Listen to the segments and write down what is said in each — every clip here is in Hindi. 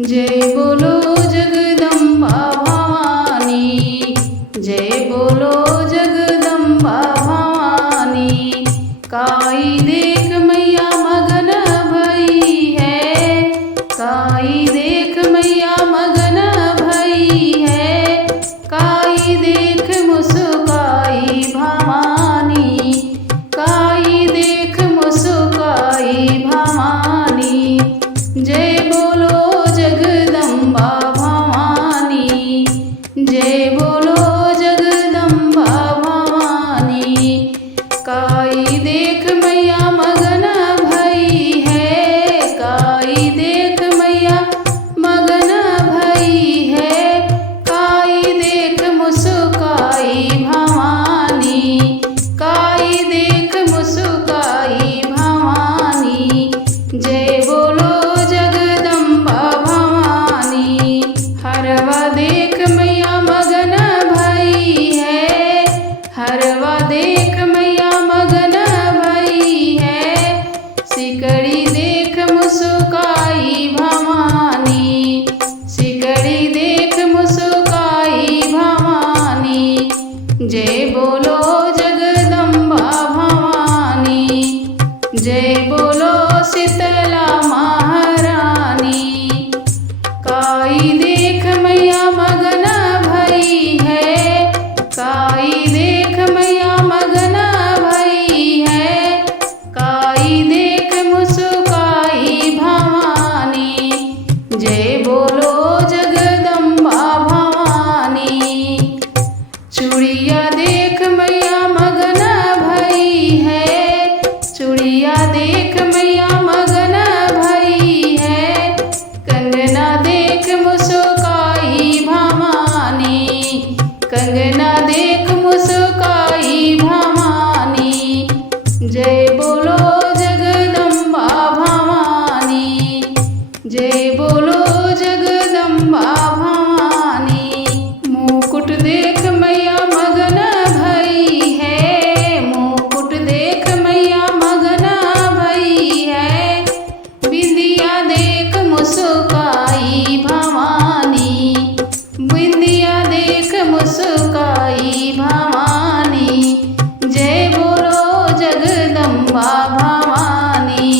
जय बोलो जगदम्बा भवानी, जय बोलो जगदम्बा भवानी। काई देख मैया मगन भई है, काई देख मैया मगन भई है। काई देख मुस्काई भवानी, काई देख मुस्काई भवानी। जय बोलो जगदम्बा भवानी, जय बोलो जगदम्बा भवानी। काई देख मैया मगन भई है, काई देख मैया मगन भई है। काई देख मुस्काई भवानी, काई देख मुस्काई भवानी। जय बोलो जगदम्बा भवानी। हरवा देख मैया मगन भई है, हरवा देख मैया मगन भई है। सिकड़ी देख मुस्काई भवानी, सिकड़ी देख मुस्काई भवानी। जय बोलो जगदम्बा भवानी, जय बोलो शीतला महारानी। काई देख मैया मगन भई है, काई देख मैया मगन भई है। काई देख मुस्काई भवानी। जय बोलो जगदम्बा भवानी। चूड़िया देख मैया मगन भई है, चूड़िया देख मैया मगन भई है। कंगना देख मुस्काई भवानी, कंगना देख मुस्काई भवानी। जय बोलो जगदम्बा भवानी, जय बोलो जगदम्बा भवानी। मुकुट देख मैया मगन भई है, मुकुट देख मैया मगन भई है। बिंदिया देख मुस्काई भवानी, बिंदिया देख मुस्काई भवानी। जय बोलो जगदम्बा भवानी,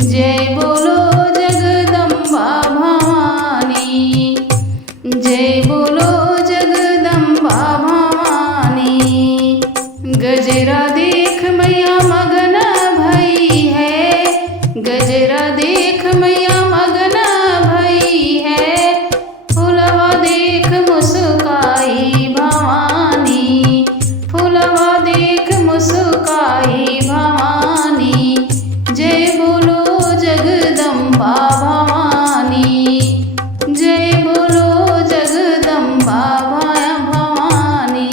जय बोलो जगदम्बा भवानी। जय बोलो जगदम्बा भवानी। गजरा देख मैया मगन भई है, गजरा देख मैया मगन भई है। फुलवा देख मुस्काई भवानी, फुलवा देख मुस्काई भवानी। जय बोलो जगदम्बा भवानी, जय बोलो जगदम्बा भवानी।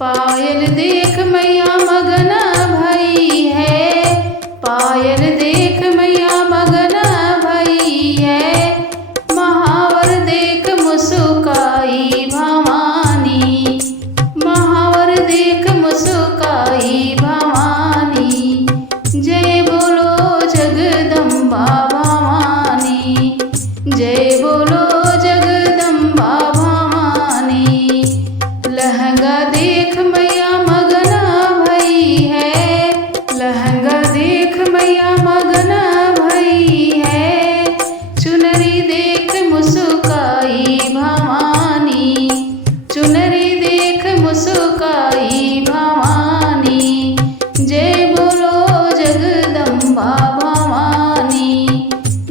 पायल देख मैया मगन भई है, पायल देख मैया मगन भई है। महावर देख मुस्काई भवानी, महावर देख मुस्काई भवानी। जय बोलो जगदम्बा भवानी, जय बोलो जगदम्बा भवानी। लहंगा देख मैया मगन भई है, लहंगा देख मैया मगन भई है। चुनरी देख मुस्काई भवानी, चुनरी देख मुस्काई भवानी। जय बोलो जगदम्बा भवानी,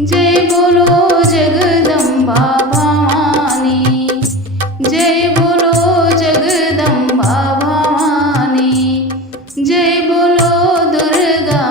जय बोलो जगदम्बा भवानी। जय बोलो जगदम्बा भवानी, जय बोलो दुर्गा